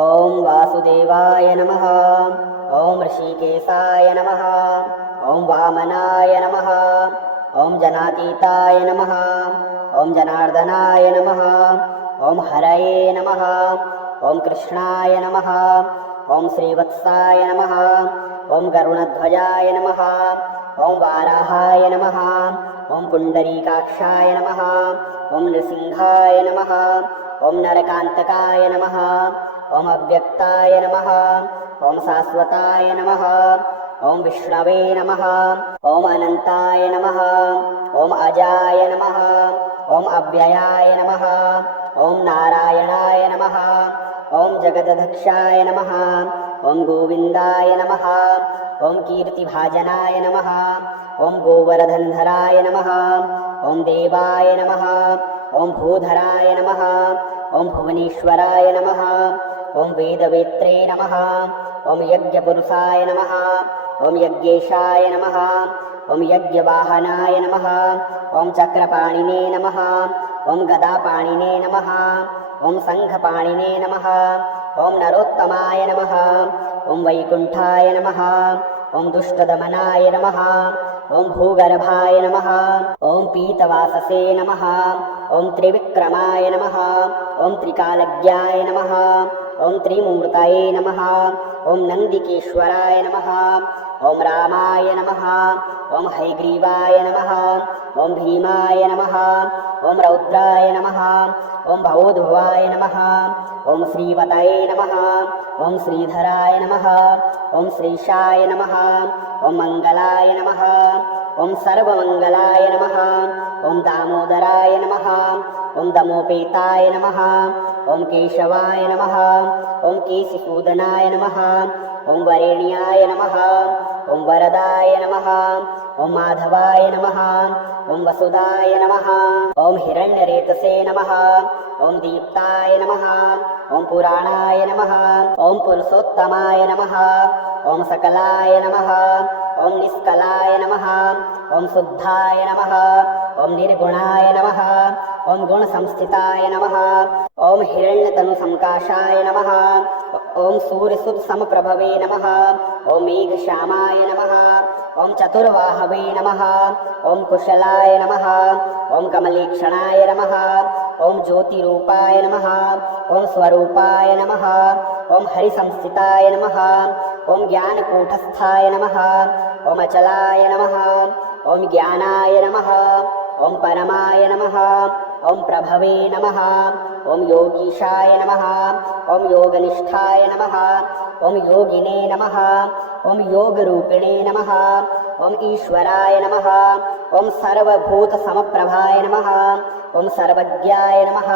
ओं वासुदेवाय नमः। ओं ऋषिकेशाय नमः। ओं वामनाय नमः। ओं जनातीताय नमः। ओं जनार्दनाय नमः। ओं हरये नमः। ओं कृष्णाय नमः। ओं श्रीवत्साय नमः। ओं गरुणध्वजाय नमः। ओं वाराहाय नमः। ओं पुण्डरीकाक्षाय नमः। ओं नृसिंहाय नमः। ओं नरकान्तकाय नमः। ओं अव्यक्ताय नमः। ओं शाश्वताय नमः। ओं विष्णवे नमः। ओं अनन्ताय नमः। ओं अजाय नमः। ओं अव्ययाय नमः। ओं नारायणाय नमः। ओं जगदधक्षाय नमः। ओं गोविन्दाय नमः। ओं कीर्तिभाजनाय नमः। ओं गोवर्धनधराय नमः। ओं देवाय नमः। ओं भूधराय नमः। ओं भुवनेश्वराय नमः। ओं वेदवेत्रे नमः। ओं यज्ञपुरुषाय नमः। ओं यज्ञेशाय नमः। ओं यज्ञवाहनाय नमः। ओं चक्रपाणिने नमः। ओं गदापाणिने नमः। ओं शङ्खपाणिने नमः। ओं नरोत्तमाय नमः। ओं वैकुण्ठाय नमः। ओं दुष्टदमनाय नमः। ओं भूगर्भाय नमः। ओं पीतवाससे नमः। ओं त्रिविक्रमाय नमः। ओं त्रिकालज्ञाय नमः। ओं त्रिमूर्तये नमः। ओं नन्दिकेश्वराय नमः। ओं रामाय नमः। ओं हयग्रीवाय नमः। ओं भीमाय नमः। ओं रौद्राय नमः। ओं भवोद्भवाय नमः। ओं श्रीपतये नमः। ओं श्रीधराय नमः। ओं श्रीशाय नमः। ओं मङ्गलाय नमः। ओं सर्वमङ्गलाय नमः। ओं दामोदराय नमः। ओं दमोपेताय नमः। ओं केशवाय नमः। ओं केशिसूदनाय नमः। ओं वरेण्याय नमः। ओं वरदाय नमः। ओं माधवाय नमः। ओं वसुदाय नमः। ओं हिरण्यरेतसे नमः। ओं दीप्ताय नमः। ओं पुराणाय नमः। ओं पुरुषोत्तमाय नमः। ओं सकलाय नमः। ओं निष्कलाय नमः। ओं शुद्धाय नमः। ओं निर्गुणाय नमः। ओं गुणसंस्थिताय नमः। ओं हिरण्यतनुसंकाशाय नमः। ओं सूर्यसुतसमप्रभवे नमः। ओं मेघश्यामाय नमः। ओं चतुर्वाहवे नमः। ओं कुशलाय नमः। ओं कमलेक्षणाय नमः। ओं ज्योतिरूपाय नमः। ओं स्वरूपाय नमः। ओं हरिसंस्थिताय नमः। ओं ज्ञानकूटस्थाय नमः। ओं अचलाय नमः। ओं ज्ञानाय नमः। ओं परमाय नमः। ओं प्रभवे नमः। ओं योगीशाय नमः। ओं योगनिष्ठाय नमः। ओं योगिने नमः। ओं योगरूपिणे नमः। ओं ईश्वराय नमः। ओं सर्वभूतसमप्रभाय नमः। ओं सर्वज्ञाय नमः।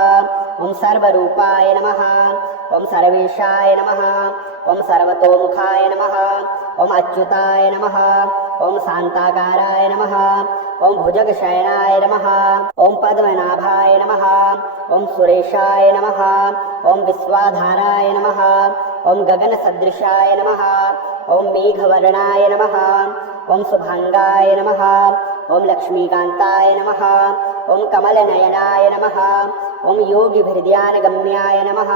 ओं सर्वरूपाय नमः। ओं सर्वेशाय नमः। ओं सर्वतोमुखाय नमः। ओं अच्युताय नमः। ओं शान्ताकाराय नमः। ओं भुजगशयनाय नमः। ओं पद्मनाभाय नमः। ओं सुरेशाय नमः। ओं विश्वाधाराय नमः। ओं गगनसदृशाय नमः। ओं मेघवर्णाय नमः। ओं शुभाङ्गाय नमः। ओं लक्ष्मीकान्ताय नमः। ओं कमलनयनाय नमः। ओं योगिभिर्ध्यानगम्याय नमः।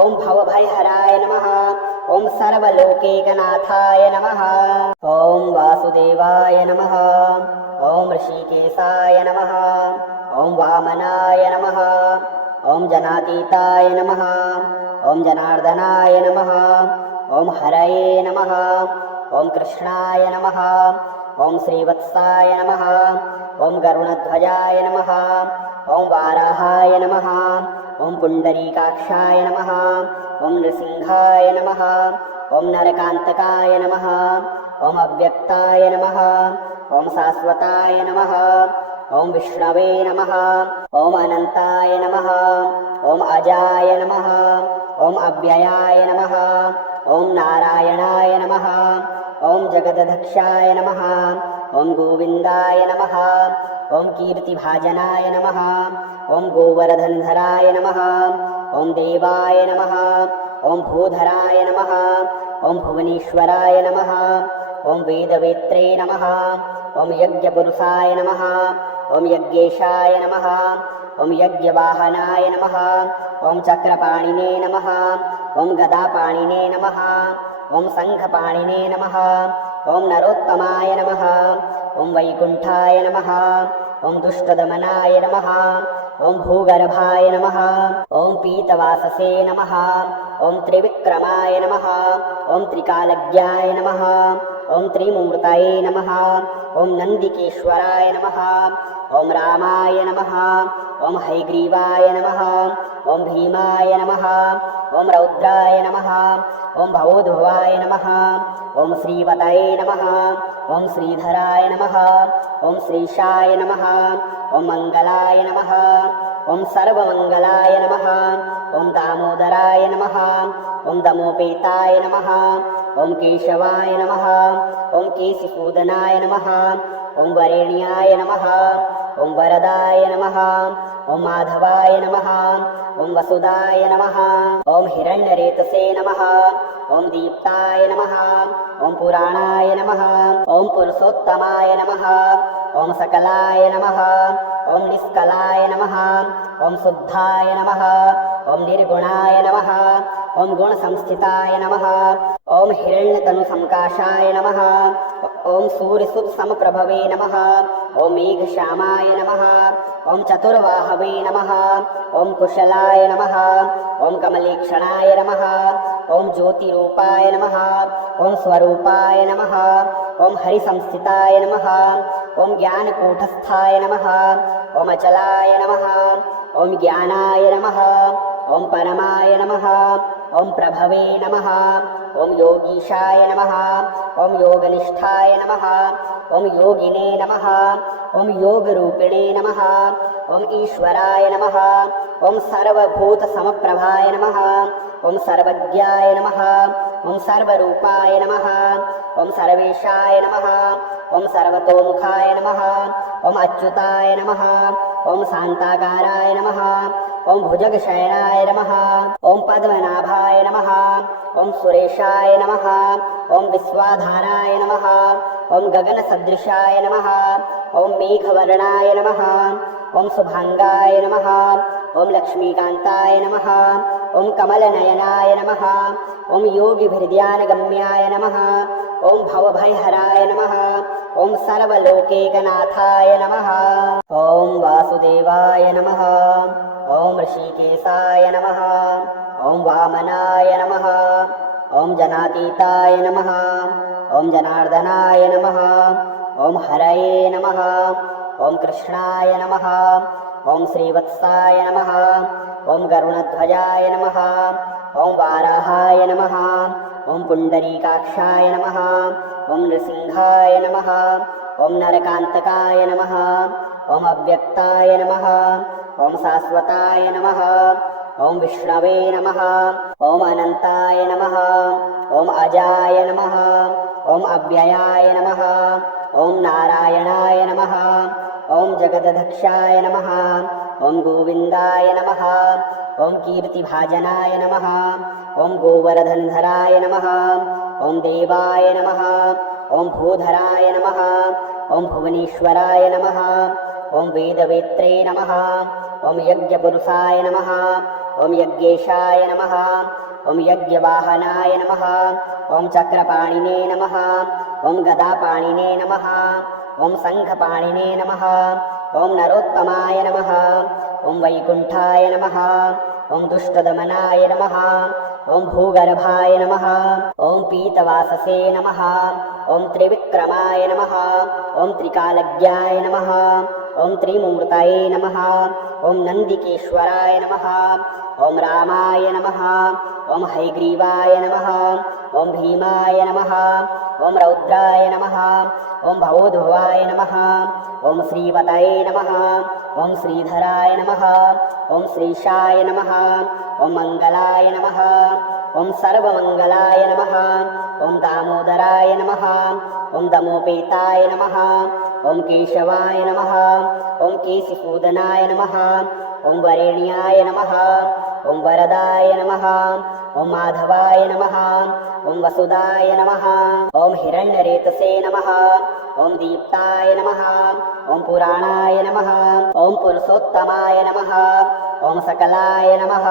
ओं भवभयहराय नमः। ओं सर्वलोकैकनाथाय नमः। ओं वासुदेवाय नमः। ओं ऋषिकेशाय नमः। ओं वामनाय नमः। ओं जनातीताय नमः। ओं जनार्दनाय नमः। ओं हरये नमः। ओं कृष्णाय नमः। ओं श्रीवत्साय नमः। ओं गरुणध्वजाय नमः। ओं वाराहाय नमः। ओं पुण्डरीकाक्षाय नमः। ओं नृसिंहाय नमः। ओं नरकान्तकाय नमः। ओं अव्यक्ताय नमः। ओं शाश्वताय नमः। ओं विष्णवे नमः। ओं अनन्ताय नमः। ओं अजाय नमः। ओं अव्ययाय नमः। ओं नारायणाय नमः। ओं जगदधक्षाय नमः। ओं गोविन्दाय नमः। ओं कीर्तिभाजनाय नमः। ओं गोवर्धनधराय नमः। ओं देवाय नमः। ओं भूधराय नमः। ओं भुवनेश्वराय नमः। ओं वेदवेत्रे नमः। ओं यज्ञपुरुषाय नमः। ओं यज्ञेशाय नमः। ओं यज्ञवाहनाय नमः। ॐ चक्रपाणिने नमः ॐ गदापाणिने नमः ॐ शङ्खपाणिने नमः ॐ नरोत्तमाय नमः ॐ वैकुण्ठाय नमः ॐ दुष्टदमनाय नमः ॐ भूगर्भाय नमः ॐ पीतवाससे नमः ॐ त्रिविक्रमाय नमः ॐ त्रिकालज्ञाय नमः ॐ त्रिमूर्तये नमः ॐ नन्दिकेश्वराय नमः ॐ रामाय नमः ॐ हैग्रीवाय नमः ॐ भीमाय नमः ॐ रौद्राय नमः ॐ भवोद्भवाय नमः ॐ श्रीपतये नमः ॐ श्रीधराय नमः ॐ श्रीशाय नमः ॐ मङ्गलाय नमः ॐ सर्वमङ्गलाय नमः ॐ दामोदराय नमः ॐ दमोपेताय नमः ॐ केशवाय नमः ॐ केशिसूदनाय नमः ॐ वरेण्याय नमः ॐ वरदाय नमः ॐ माधवाय नमः ॐ वसुदाय नमः ॐ हिरण्यरेतसे नमः ॐ दीप्ताय नमः ॐ पुराणाय नमः ॐ पुरुषोत्तमाय नमः ॐ सकलाय नमः ॐ निष्कलाय नमः ॐ शुद्धाय नमः ॐ निर्गुणाय नमः ॐ गुणसंस्थिताय नमः ॐ हिरण्यतनुसंकाशाय नमः ॐ सूर्यसुतसमप्रभवे नमः ॐ मेघश्यामाय नमः ॐ चतुर्वाहवे नमः ॐ कुशलाय नमः ॐ कमलेक्षणाय नमः ॐ ज्योतिरूपाय नमः ॐ स्वरूपाय नमः ॐ हरिसंस्थिताय नमः ॐ ज्ञानकूटस्थाय नमः ॐ अचलाय नमः ॐ ज्ञानाय नमः ॐ परमाय नमः ॐ प्रभवे नमः ॐ योगीशाय नमः ॐ योगनिष्ठाय नमः ॐ योगिने नमः ॐ योगरूपिणे नमः ॐ ईश्वराय नमः ॐ सर्वभूतसमप्रभाय नमः ॐ सर्वज्ञाय नमः ॐ सर्वरूपाय नमः ॐ सर्वेशाय नमः ॐ सर्वतोमुखाय नमः ॐ अच्युताय नमः ॐ शान्ताकाराय नमः ॐ भुजगशयनाय नमः ॐ पद्मनाभाय नमः ॐ सुरेशाय नमः ॐ विश्वाधाराय नमः ॐ गगनसदृशाय नमः ॐ मेघवर्णाय नमः ॐ शुभाङ्गाय नमः ॐ लक्ष्मीकान्ताय नमः ॐ कमलनयनाय नमः ॐ योगिभिर्ध्यानगम्याय नमः ॐ भवभयहराय नमः ॐ सर्वलोकैकनाथाय नमः ॐ वासुदेवाय नमः ॐ ऋषिकेशाय नमः ॐ वामनाय नमः ॐ जनातीताय नमः ॐ जनार्दनाय नमः ॐ हरये नमः ॐ कृष्णाय नमः ॐ श्रीवत्साय नमः ॐ गरुणध्वजाय नमः ॐ वाराहाय नमः ॐ पुण्डरीकाक्षाय नमः ॐ नृसिंहाय नमः ॐ नरकान्तकाय नमः ॐ अव्यक्ताय नमः ॐ शाश्वताय नमः ॐ विष्णवे नमः ॐ अनन्ताय नमः ॐ अजाय नमः ॐ अव्ययाय नमः ॐ नारायणाय नमः ॐ जगदधक्षाय नमः ॐ गोविन्दाय नमः ॐ कीर्तिभाजनाय नमः ॐ गोवर्धनधराय नमः ॐ देवाय नमः ॐ भूधराय नमः ॐ भुवनेश्वराय नमः ॐ वेदवेत्रे नमः ॐ यज्ञपुरुषाय नमः ॐ यज्ञेशाय नमः ॐ यज्ञवाहनाय नमः ॐ चक्रपाणिने नमः ॐ गदापाणिने नमः ॐ शङ्खपाणिने नमः ॐ नरोत्तमाय नमः ॐ वैकुण्ठाय नमः ॐ दुष्टदमनाय नमः ॐ भूगर्भाय नमः ॐ पीतवाससे नमः ॐ त्रिविक्रमाय नमः ॐ त्रिकालज्ञाय नमः ॐ त्रिमूर्तये नमः ॐ नन्दिकेश्वराय नमः ॐ रामाय नमः ॐ हैग्रीवाय नमः ॐ भीमाय नमः ॐ रौद्राय नमः ॐ भवोद्भवाय नमः ॐ श्रीपतये नमः ॐ श्रीधराय नमः ॐ श्रीशाय नमः ॐ मङ्गलाय नमः ॐ सर्वमङ्गलाय नमः ॐ दामोदराय नमः ॐ दमोपेताय नमः ॐ केशवाय नमः ॐ केशिसूदनाय नमः ॐ वरेण्याय नमः ॐ वरदाय नमः ॐ माधवाय नमः ॐ वसुदाय नमः ॐ हिरण्यरेतसे नमः ॐ दीप्ताय नमः ॐ पुराणाय नमः ॐ पुरुषोत्तमाय नमः ओम सकलाय नमः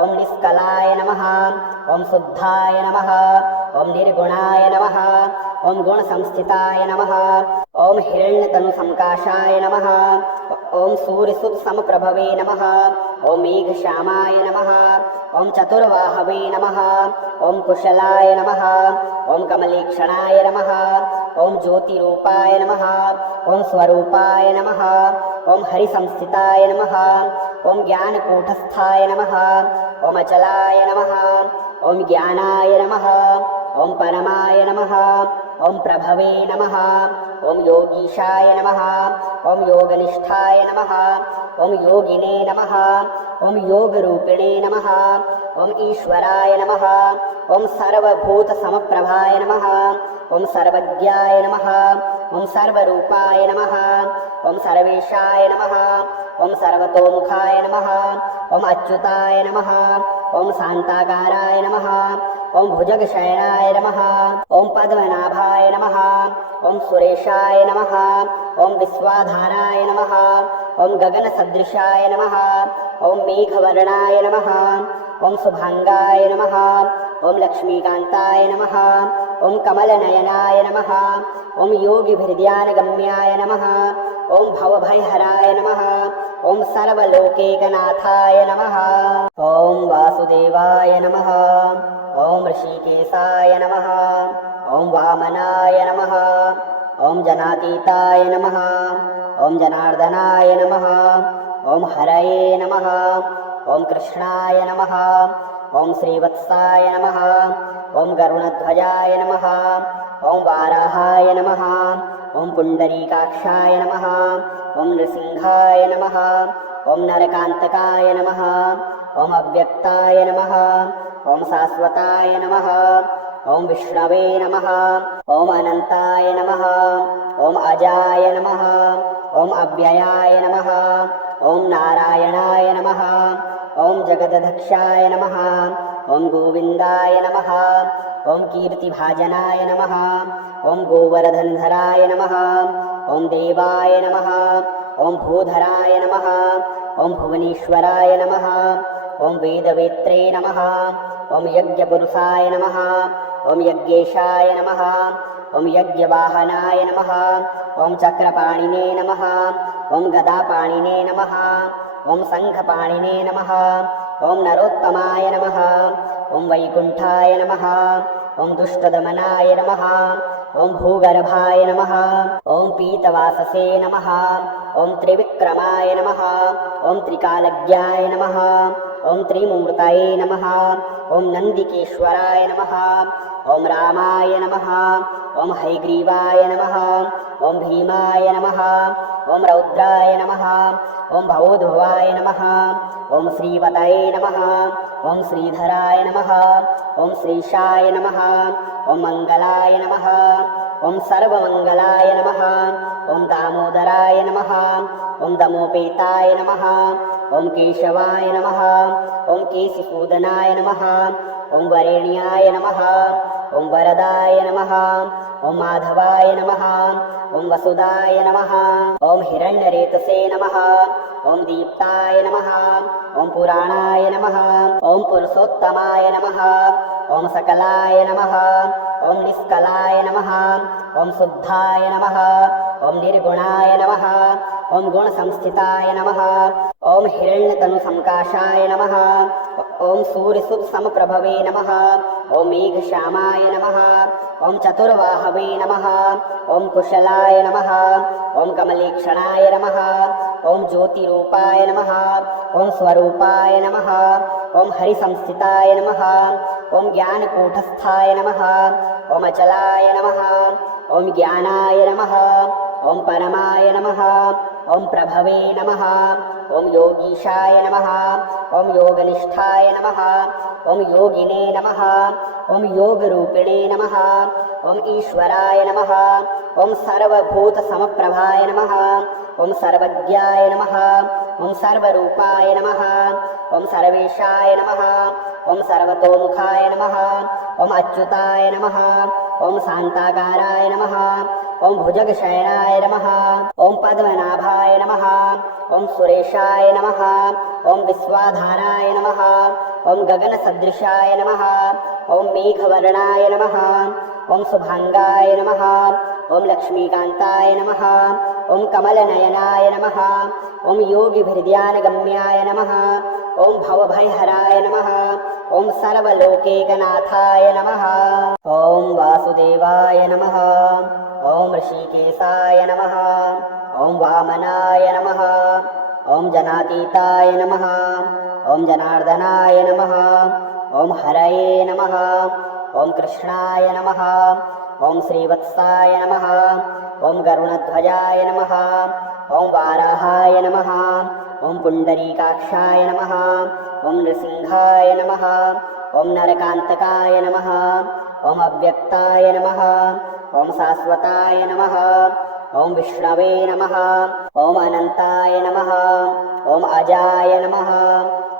ओम निष्कलाय नमः ओम शुद्धाय नमः ओम निर्गुणाय नमः ओम गुण संस्थिताय नमः ओम हिरण्यतनु संकाशाय नमः ओम सूर्यसुत समप्रभवे नमः ओम मेघश्यामाय नमः ओम चतुर्वाहवे नमः ओम कुशलाय नमः ओम कमलेक्षणाय नमः ओम ज्योतिरूपाय नमः ओम स्वरूपाय नमः ओम हरिसंस्थिताय नमः ओम ज्ञानकूटस्थाय नमः ओम अचलाय नमः ओम ज्ञानाय नमः ओम परमाय नमः ओम प्रभवे नमः ओम योगीशाय नमः ओम योगनिष्ठाय नमः ओम योगिने नमः ओम योगरूपिणे नमः ओम ईश्वराय नमः ओम सर्वभूतसमप्रभाय नमः ओम सर्वज्ञाय नमः ओम सर्वरूपाय नमः ओम सर्वेशाय नमः ओम सर्वतोमुखाय नमः ओम अच्युताय नमः ओम शांताकाराय नमः ओम भुजगशयनाय नमः ओम पद्मनाभाय नमः ओम सुरेशाय नमः ओम विश्वाधाराय नमः ओम गगनसदृशाय नमः ओम मेघवर्णाय नमः ओम शुभांगाय नमः ओम लक्ष्मीकांताय नमः ओम कमलनयनाय नमः ओम योगिभिर्ध्यानगम्याय नमः ओम भवभयहराय नमः ओम सर्वलोकैकनाथाय नमः ओम वासुदेवाय नमः ओम ऋषिकेशाय नमः ओम वामनाय नमः ओम जनातीताय नमः ओम जनार्दनाय नमः ओम हरये नमः ओम कृष्णाय नमः ओम श्रीवत्साय नमः ओम गरुणध्वजाय नमः ओम वाराहाय नमः ओम पुंडरीकाक्षाय नमः ओम नृसिंहाय नमः ओम नरकांतकाय नमः ओम अव्यक्ताय नमः ओम शाश्वताय नमः ओम विष्णवे नमः ओम अनंताय नमः ओम अजाय नमः ओम अव्ययाय नमः ओम नारायणाय नमः ओम जगदधक्षाय नमः ओम गोविंदाय नमः ओम कीर्तिभाजनाय नमः ओम गोवर्धनधराय नमः ओम देवाय नमः ओम भूधराय नमः ओम भुवनेश्वराय नमः ओम वेदवेत्रे नमः ओम यज्ञपुरुषाय नमः ओम यज्ञेशाय नमः ओम यज्ञवाहनाय नमः ओम चक्रपाणिने नमः ओम गदापाणिने नमः ओम शंखपाणिने नमः ओम नरोत्तमाय नमः ओम वैकुंठाय नमः ओम दुष्टदमनाय नमः ओम भूगर्भाय नमः ओम पीतवाससे नमः ओम त्रिविक्रमाय नमः ओम त्रिकालज्ञाय नमः ओम त्रिमूर्तये नमः ओम नंदिकेश्वराय नमः ओम रामाय नमः ओम हयग्रीवाय नमः ओम भीमाय नमः ओम रौद्राय नमः ओम भवोद्भवाय नमः ओम श्रीपतये नमः ओम श्रीधराय नमः ओम श्रीशाय नमः ओम मंगलाय नमः ओम सर्वमंगलाय नमः ओम दामोदराय नमः ओम दमोपेताय नमः ओम केशवाय नमः ओम केशिसूदनाय नमः ओम वरेण्याय नमः ओम वरदाय नमः ओम माधवाय नमः ओम वसुदाय नमः ओम हिरण्यरेतसे नमः ओम दीप्ताय नमः ओम पुराणाय नमः ओम पुरुषोत्तमाय नमः ओम सकलाय नमः ओम निष्कलाय नमः ओम शुद्धाय नमः ओम निर्गुणाय नमः ओम गुण संस्थिताय नमः ओम हिरण्यतनु संकाशाय नमः ओम सूर्यसुत समप्रभवे नमः ओम मेघश्यामाय नमः ओम चतुर्वाहवे नमः ओम कुशलाय नमः ओम कमलेक्षणाय नमः ओम ज्योतिरूपाय नमः ओम स्वरूपाय नमः ओम हरिसंस्थिताय नमः ओम ज्ञानकूटस्थाय नमः ओम अचलाय नमः ओम ज्ञानाय नमः ओम परमाय नमः ओम प्रभवे नमः ओम योगीशाय नमः ओम योगनिष्ठाय नमः ओम योगिने नमः ओम योगरूपिणे नमः ओम ईश्वराय नमः ओम सर्वभूतसमप्रभाय नमः ओम सर्वज्ञाय नमः ओम सर्वरूपाय नमः ओम सर्वेशाय नमः ओम सर्वतोमुखाय नमः ओम अच्युताय नमः ओम शांताकाराय नमः ओम भुजगशयनाय नमः ओम पद्मनाभाय नमः ओम सुरेशाय नमः ओम विश्वाधाराय नमः ओम गगनसदृशाय नमः ओम मेघवर्णाय नमः ओम शुभांगाय नमः ओम लक्ष्मीकांताय नमः ओम कमलनयनाय नमः ओम योगिभिर्ध्यानगम्याय नमः ओम भवभयहराय नमः ओम सर्वलोकैकनाथाय नमः ओम वासुदेवाय नमः ओम ऋषिकेशाय नमः ओम वामनाय नमः ओम जनातीताय नमः ओम जनार्दनाय नमः ओम हरये नमः ओम कृष्णाय नमः ओम श्रीवत्साय नमः ओम गरुणध्वजाय नमः ओम वाराहाय नमः ओम पुंडरीकाक्षाय नमः ओम नृसिंहाय नमः ओम नरकांतकाय नमः ओम अव्यक्ताय नमः ओम शाश्वताय नमः ओम विष्णवे नमः ओम अनंताय नमः ओम अजाय नमः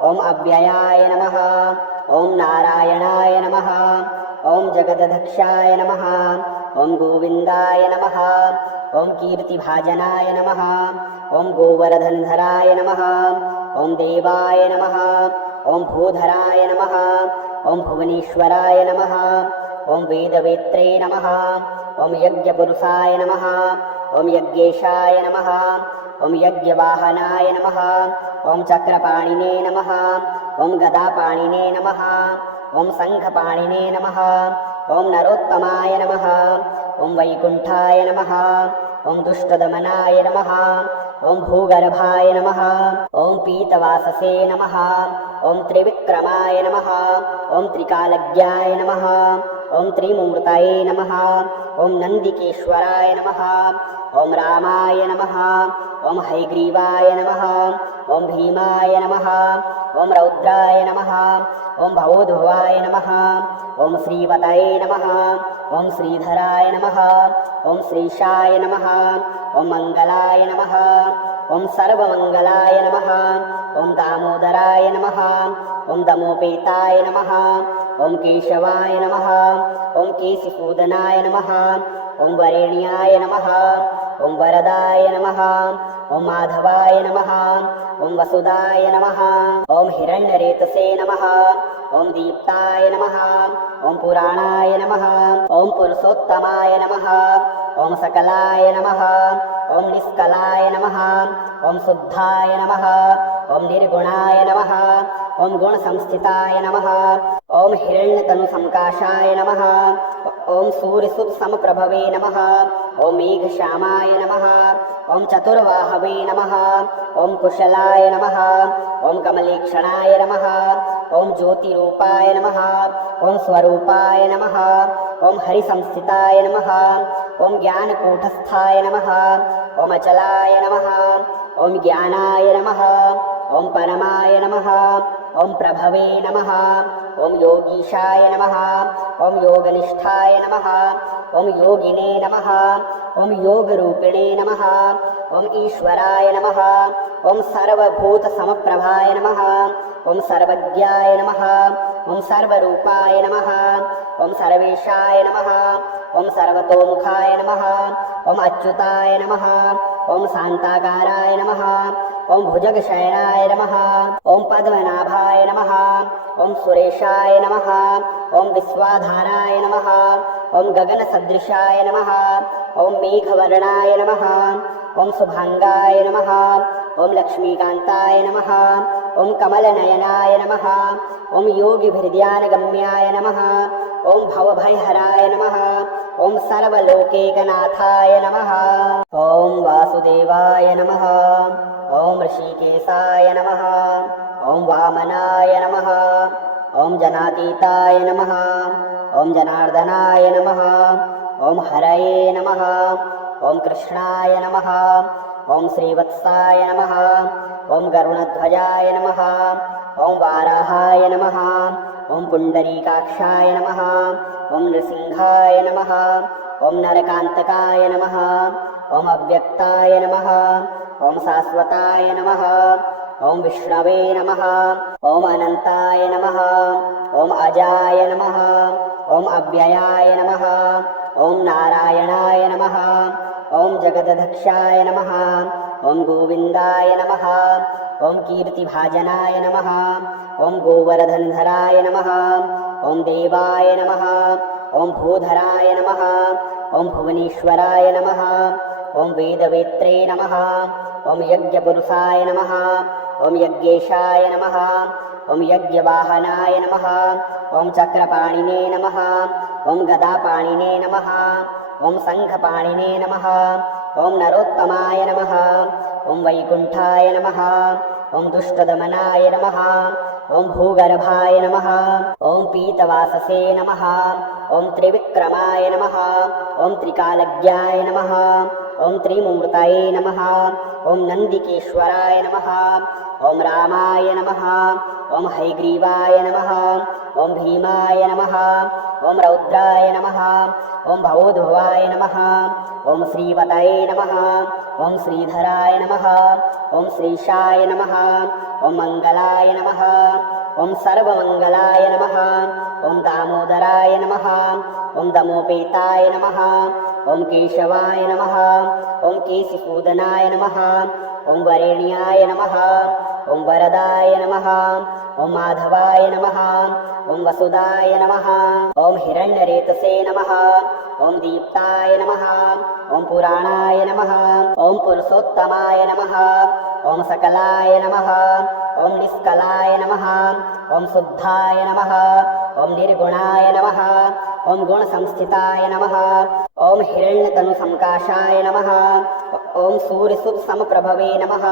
ओम अव्ययाय नमः ओम नारायणाय नमः ओम जगदधक्षाय नमः ओम गोविंदाय नमः ओम कीर्तिभाजनाय नमः ओम गोवर्धनधराय नमः ओम देवाय नमः ओम भूधराय नमः ओम भुवनेश्वराय नमः ओम वेदवेत्रे नमः ओम यज्ञपुरुषाय नमः ओम यज्ञेशाय नमः ओम यज्ञवाहनाय नमः ओम चक्रपाणिने नमः ओम गदापाणिने नमः ओम शंखपाणिने नमः ओम नरोत्तमाय नमः ओम वैकुंठाय नमः ओम दुष्टदमनाय नमः ओम भूगर्भाय नमः ओम पीतवाससे नमः ओम त्रिविक्रमाय नमः ओम त्रिकालज्ञाय नमः ओम त्रिमूर्तये नमः ओम नंदिकेश्वराय नमः ओम रामाय नमः ओम हैग्रीवाय नमः ओम भीमाय नमः ओम रौद्राय नमः ओम भवोद्भवाय नमः ओम श्रीपतये नमः ओम श्रीधराय नमः ओम श्रीशाय नमः ओम मंगलाय नमः ओम सर्वमंगलाय नमः ओम दामोदराय नमः ओम दमोपेताय नमः ओम केशवाय नमः ओम केशिसूदनाय नमः ओम वरेण्याय नमः ओम वरदाय नमः ओम माधवाय नमः ओम वसुदाय नमः ओम हिरण्यरेतसे नमः ओम दीप्ताय नमः ओम पुराणाय नमः ओम पुरुषोत्तमाय नमः ओम सकलाय नमः ओम निष्कलाय नमः ओम शुद्धाय नमः ओम निर्गुणाय नमः ओम गुणसंस्थिताय नमः ओम हिरण्यतनुसंकाशाय नमः ओम सूर्यसुतसमप्रभवे नमः ओम मेघश्यामाय नमः ओम चतुर्वाहवे नमः ओम कुशलाय नमः ओम कमलेक्षणाय नमः ओम ज्योतिरूपाय नमः ओम स्वरूपाय नमः ओम हरिसंस्थिताय नमः ओम ज्ञानकूटस्थाय नमः ओम अचलाय नमः ओम ज्ञानाय नमः ओम परमाय नमः ओम प्रभवे नमः ओम योगीशाय नमः ओम योगनिष्ठाय नमः ओम योगिने नमः ओम योगरूपिणे नमः ओम ईश्वराय नमः ओम सर्वभूतसमप्रभाय नमः ओम सर्वज्ञाय नमः ओम सर्वरूपाय नमः ओम सर्वेशाय नमः ओम सर्वतोमुखाय नमः ओम अच्युताय नमः ओम शांताकाराय नमः ओम भुजगशयनाय नमः ओम पद्मनाभाय नमः ओम सुरेशाय नमः ओम विश्वाधाराय नमः ओम गगनसदृशाय नमः ओम मेघवर्णाय नमः ओम शुभांगाय नमः ओम लक्ष्मीकांताय नमः ओम कमलनयनाय नमः ओम योगिभिर्ध्यानगम्याय नमः ओम भवभयहराय नमः ओम सर्वलोकैकनाथाय नमः ओम वासुदेवाय नमः ओम ऋषिकेशाय नमः ओम वामनाय नमः ओम जनातीताय नमः ओम जनार्दनाय नमः ओम हरये नमः ओम कृष्णाय नमः ओम श्रीवत्साय नमः ओम गरुणध्वजाय नमः ओम वाराहाय नमः ओम पुंडरीकाक्षाय नमः ओम नृसिंहाय नमः ओम नरकांतकाय नमः ओम अव्यक्ताय नमः ओम शाश्वताय नमः ओम विष्णवे नमः। ओम अनंताय नमः। ओम अजाय नमः। ओम अव्ययाय नमः। ओम नारायणाय नमः। ओम जगदधक्षाय नमः। ओम गोविंदाय नमः। ओम कीर्तिभाजनाय नमः। ओम गोवर्धनधराय नमः। ओम देवाय नमः। ओम भूधराय नमः। ओम भुवनेश्वराय नमः। ओम वेदवेत्रे नमः। ओम यज्ञपुरुषाय नमः। ओम यज्ञेशाय नमः। ओम यज्ञवाहनाय नमः। ओम चक्रपाणिने नमः। ओम गदापाणिने नमः। ओम शंखपाणिने नमः। ओम नरोत्तमाय नमः। ओम वैकुंठाय नमः। ओम दुष्टदमनाय नमः। ओम भूगर्भाय नमः। ओम पीतवाससे नमः। ओम त्रिविक्रमाय नमः। ओम त्रिकालज्ञाय नमः। ओम त्रिमूर्तये नमः। ओम नंदिकेश्वराय नमः। ओम रामाय नमः। ओम हयग्रीवाय नमः। ओम भीमाय नमः। ओम रौद्राय नमः। ओम भवोद्भवाय नमः। ओम श्रीपतये नमः। ओम श्रीधराय नमः। ओम श्रीशाय नमः। ओम मंगलाय नमः। ओम सर्वमंगलाय नमः। ओम दामोदराय नमः। ओम दमोपेताय नमः। ओम केशवाय नमः। ओम केशिसूदनाय नमः। ओम वरेण्याय नमः। ओम वरदाय नमः। ओम माधवाय नमः। ओम वसुदाय नमः। ओम हिरण्यरेतसे नमः। ओम दीप्ताय नमः। ओम पुराणाय नमः। ओम पुरुषोत्तमाय नमः। ओम सकलाय नमः। ओम निष्कलाय नमः। ओम शुद्धाय नमः। ओम निर्गुणाय नमः। ओम गुणसंस्थिताय नमः। ओम हिरण्यतनुसंकाशाय नमः। ओम सूर्यसुतसमप्रभवे नमः।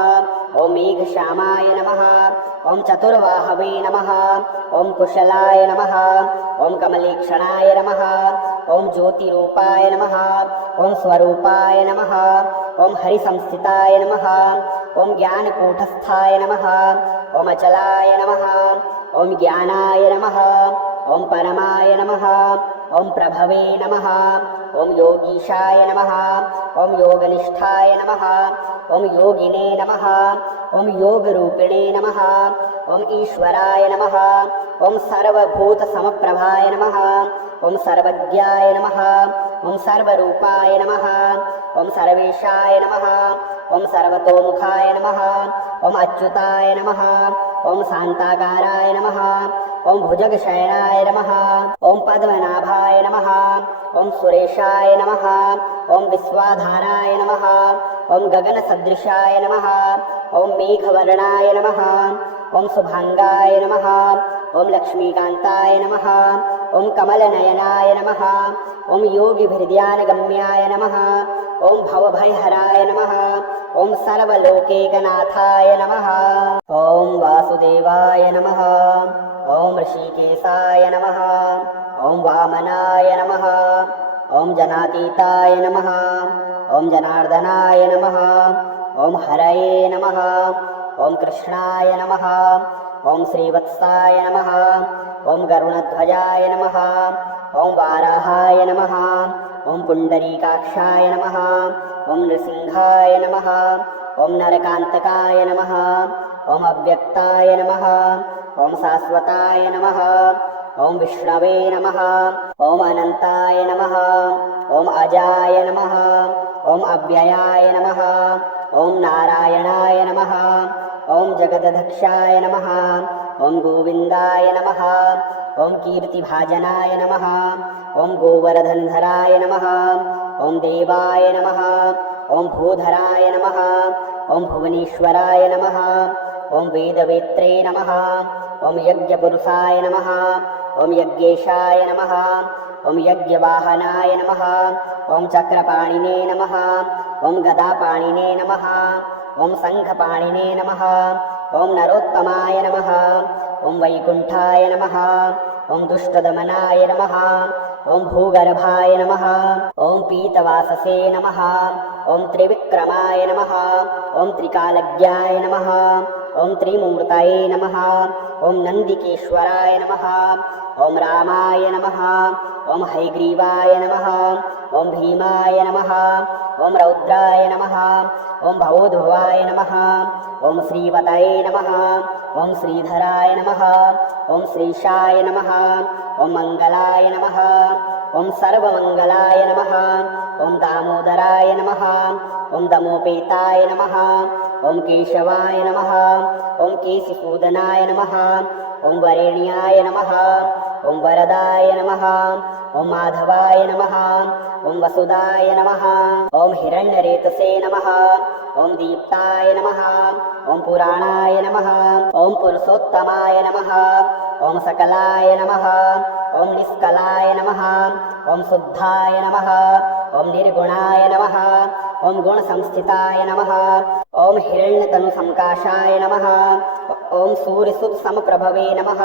ओम मेघश्यामाय नमः। ओम चतुर्वाहवे नमः। ओम कुशलाय नमः। ओम कमलेक्षणाय नमः। ओम ज्योतिरूपाय नमः। ओम स्वरूपाय नमः। ओम हरिसंस्थिताय नमः। ओम ज्ञानकूटस्थाय नमः। ओम अचलाय नमः। ओम ज्ञानाय नमः। ओम परमाय नमः। ओम प्रभवे नमः। ओम योगीशाय नमः। ओम योगनिष्ठाय नमः। ओम योगिने नमः। ओम योगरूपिणे नमः। ओम ईश्वराय नमः। ओम सर्वभूतसमप्रभाय नमः। ओम सर्वज्ञाय नमः। ओम सर्वरूपाय नमः। ओम सर्वेशाय नमः। ओम सर्वतोमुखाय नमः। ओम अच्युताय नमः। ओम शांताकाराय नमः। ओम भुजगशयनाय नमः। ओम पद्मनाभाय नमः। ओम सुरेशाय नमः। ओम विश्वाधाराय नमः। ओम गगनसदृशाय नमः। ओम मेघवर्णाय नमः। ओम शुभांगाय नमः। ओम लक्ष्मीकांताय नमः। ओम कमलनयनाय नमः। ओम योगिभिर्ध्यानगम्याय नमः। ओम भवभयहराय नमः। ओम सर्वलोकैकनाथाय नमः। ओम वासुदेवाय नमः। ओम ऋषिकेशाय नमः। ओम वामनाय नमः। ओम जनातीताय नमः। ओम जनार्दनाय नमः। ओम हरये नमः। ओम कृष्णाय नमः। ओम श्रीवत्साय नमः। ओम गरुणध्वजाय नमः। ओम वाराहाय नमः। ओम पुंडरीकाक्षाय नमः। ओम नृसिंहाय नमः। ओम नरकांतकाय नमः। ओम अव्यक्ताय नमः। ओम शाश्वताय नमः। ओम विष्णवे नमः। ओम अनंताय नमः। ओम अजाय नमः। ओम अव्ययाय नमः। ओम नारायणाय नमः। ओम जगदधक्षाय नमः। ओम गोविंदाय नमः। ओम कीर्तिभाजनाय नमः। ओम गोवर्धनधराय नमः। ओम देवाय नमः। ओम भूधराय नमः। ओम भुवनेश्वराय नमः। ओम वेदवेत्रे नमः। ओम यज्ञपुरुषाय नमः। ओम यज्ञेशाय नमः। ओम यज्ञवाहनाय नमः। ओम चक्रपाणिने नमः। ओम गदापाणिने नमः। ओम शंखपाणिने नमः। ओम नरोत्तमाय नमः। ओम वैकुंठाय नमः। ओम दुष्टदमनाय नमः। ओम भूगर्भाय नमः। ओम पीतवाससे नमः। ओम त्रिविक्रमाय नमः। ओम त्रिकालज्ञाय नमः। ओम त्रिमूर्तये नमः। ओम नंदिकेश्वराय नमः। ओम रामाय नमः। ओम हयग्रीवाय नमः। ओम भीमाय नमः। ॐ रौद्राय नमः ॐ भवोद्भवाय नमः ॐ श्रीपतये नमः ॐ श्रीधराय नमः ॐ श्रीशाय नमः ॐ मङ्गलाय नमः ॐ सर्वमङ्गलाय नमः ॐ दामोदराय नमः ॐ दमोपेताय नमः ॐ केशवाय नमः ॐ केशिसूदनाय नमः ॐ वरेण्याय नमः ॐ वरदाय नमः ॐ माधवाय नमः ॐ वसुदाय नमः ॐ हिरण्यरेतसे नमः ॐ दीप्ताय नमः ॐ पुराणाय नमः ॐ पुरुषोत्तमाय नमः ॐ सकलाय नमः ॐ निष्कलाय नमः ॐ शुद्धाय नमः ॐ निर्गुणाय नमः ॐ गुणसंस्थिताय नमः ॐ हिरण्यतनुसंकाशाय नमः ॐ सूर्यसुतसमप्रभवे नमः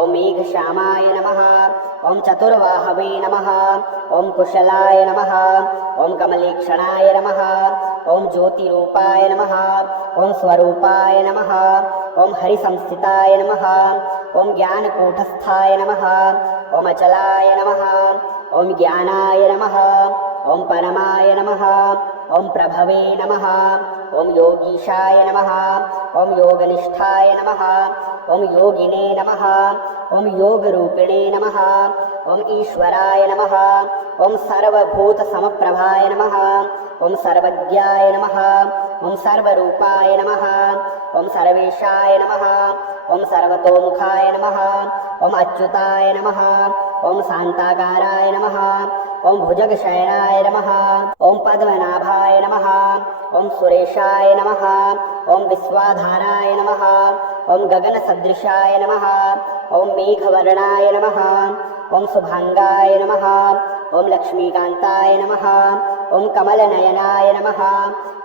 ॐ मेघश्यामाय नमः ॐ चतुर्वाहवे नमः ॐ कुशलाय नमः ॐ कमलेक्षणाय नमः ॐ ज्योतिरूपाय नमः ॐ स्वरूपाय नमः ॐ हरिसंस्थिताय नमः ॐ ज्ञानकूटस्थाय नमः ॐ अचलाय नमः ॐ ज्ञानाय नमः ॐ परमाय नमः ॐ प्रभवे नमः ॐ योगीशाय नमः ॐ योगनिष्ठाय नमः ॐ योगिने नमः ॐ योगरूपिणे नमः ॐ ईश्वराय नमः ॐ सर्वभूतसमप्रभाय नमः ॐ सर्वज्ञाय नमः ॐ सर्वरूपाय नमः ॐ सर्वेशाय नमः ॐ सर्वतोमुखाय नमः ॐ अच्युताय नमः ॐ शान्ताकाराय नमः ॐ भुजगशयनाय नमः ॐ पद्मनाभाय नमः ॐ सुरेशाय नमः ॐ विश्वाधाराय नमः ॐ गगनसदृशाय नमः ॐ मेघवर्णाय नमः ॐ शुभाङ्गाय नमः ॐ लक्ष्मीकान्ताय नमः ॐ कमलनयनाय नमः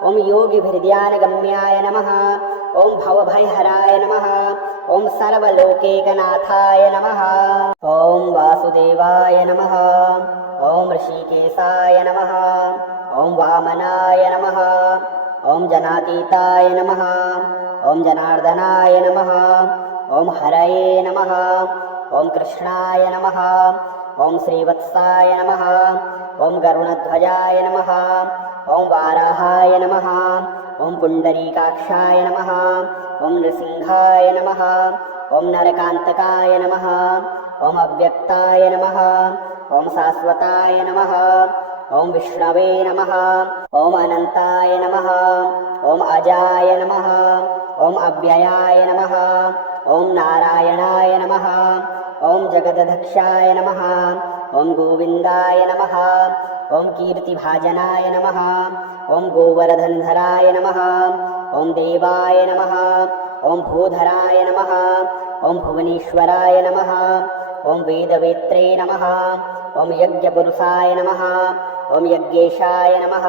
ॐ योगिभिर्ध्यानगम्याय नमः ॐ भवभयहराय नमः ॐ सर्वलोकैकनाथाय नमः ॐ वासुदेवाय नमः ॐ ऋषिकेशाय नमः ॐ वामनाय नमः ॐ जनातीताय नमः ॐ जनार्दनाय नमः ॐ हरये नमः ॐ कृष्णाय नमः ॐ श्रीवत्साय नमः ॐ गरुणध्वजाय नमः ॐ वाराहाय नमः ॐ पुण्डरीकाक्षाय नमः ॐ नृसिंहाय नमः ॐ नरकान्तकाय नमः ॐ अव्यक्ताय नमः ॐ शाश्वताय नमः ॐ विष्णवे नमः ॐ अनन्ताय नमः ॐ अजाय नमः ॐ अव्ययाय नमः ॐ नारायणाय नमः ॐ जगदध्यक्षाय नमः ॐ गोविन्दाय नमः ॐ कीर्तिभाजनाय नमः ॐ गोवर्धनधराय नमः ॐ देवाय नमः ॐ भूधराय नमः ॐ भुवनेश्वराय नमः ॐ वेदवेत्रे नमः ॐ यज्ञपुरुषाय नमः ॐ यज्ञेशाय नमः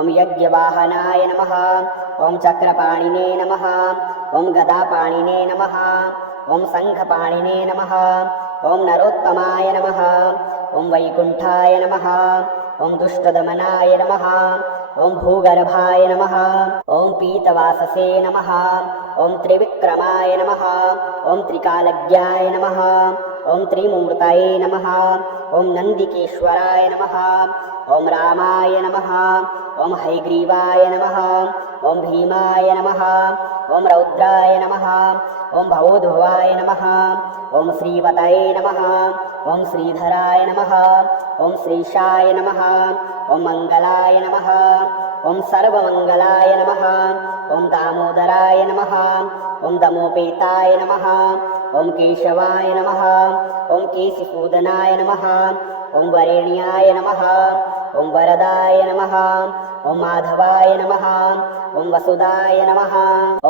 ॐ यज्ञवाहनाय नमः ॐ चक्रपाणिने नमः ॐ गदापाणिने नमः ॐ शङ्खपाणिने नमः ॐ नरोत्तमाय नमः ॐ वैकुण्ठाय नमः ॐ दुष्टदमनाय नमः ॐ भूगर्भाय नमः ॐ पीतवाससे नमः ॐ त्रिविक्रमाय नमः ॐ त्रिकालज्ञाय नमः ॐ त्रिमूर्तये नमः ॐ नन्दिकेश्वराय नमः ॐ रामाय नमः ॐ हयग्रीवाय नमः ॐ भीमाय नमः ॐ रौद्राय नमः ॐ भवोद्भवाय नमः ॐ श्रीपतये नमः ॐ श्रीधराय नमः ॐ श्रीशाय नमः ॐ मङ्गलाय नमः ॐ सर्वमङ्गलाय नमः ॐ दामोदराय नमः ॐ दमोपेताय नमः ॐ केशवाय नमः ॐ केशिसूदनाय नमः ॐ वरेण्याय नमः ॐ वरदाय नमः ॐ माधवाय नमः ॐ वसुदाय नमः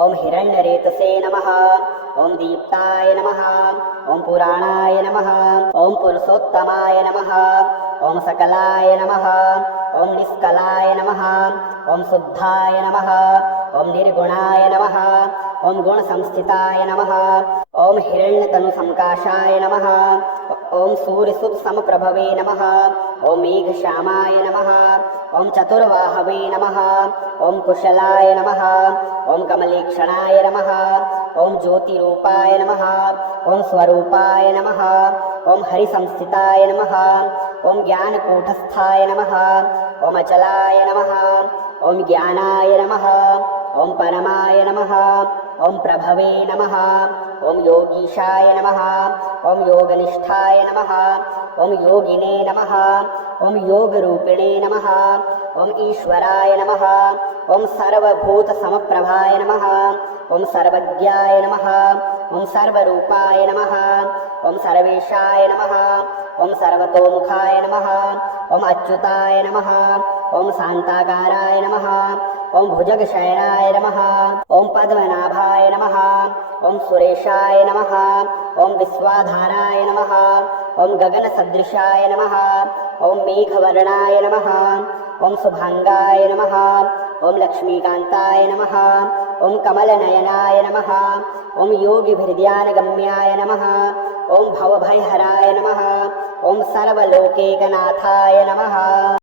ॐ हिरण्यरेतसे नमः ॐ दीप्ताय नमः ॐ पुराणाय नमः ॐ पुरुषोत्तमाय नमः ॐ सकलाय नमः ॐ निष्कलाय नमः ॐ शुद्धाय नमः ॐ निर्गुणाय नमः ॐ गुणसंस्थिताय नमः ॐ हिरण्यतनुसंकाशाय नमः ॐ सूर्यसुतसमप्रभवे नमः ॐ मेघश्यामाय नमः ॐ चतुर्वाहवे नमः ॐ कुशलाय नमः ॐ कमलेक्षणाय नमः ॐ ज्योतिरूपाय नमः ॐ स्वरूपाय नमः ॐ हरिसंस्थिताय नमः ॐ ज्ञानकूटस्थाय नमः ॐ अचलाय नमः ॐ ज्ञानाय नमः ॐ परमाय नमः ॐ प्रभवे नमः ॐ योगीशाय नमः ॐ योगनिष्ठाय नमः ॐ योगिने नमः ॐ योगरूपिणे नमः ॐ ईश्वराय नमः ॐ सर्वभूतसमप्रभाय नमः ॐ सर्वज्ञाय नमः ॐ सर्वरूपाय नमः ॐ सर्वेशाय नमः ॐ सर्वतोमुखाय नमः ॐ अच्युताय नमः ॐ शान्ताकाराय नमः ॐ भुजगशयनाय नमः ॐ पद्मनाभाय नमः ॐ सुरेशाय नमः ॐ विश्वाधाराय नमः ॐ गगनसदृशाय नमः ॐ मेघवर्णाय नमः ॐ शुभाङ्गाय नमः ॐ लक्ष्मीकान्ताय नमः ॐ कमलनयनाय नमः ॐ योगिभिर्ध्यानगम्याय नमः ॐ भवभयहराय नमः ॐ सर्वलोकैकनाथाय नमः।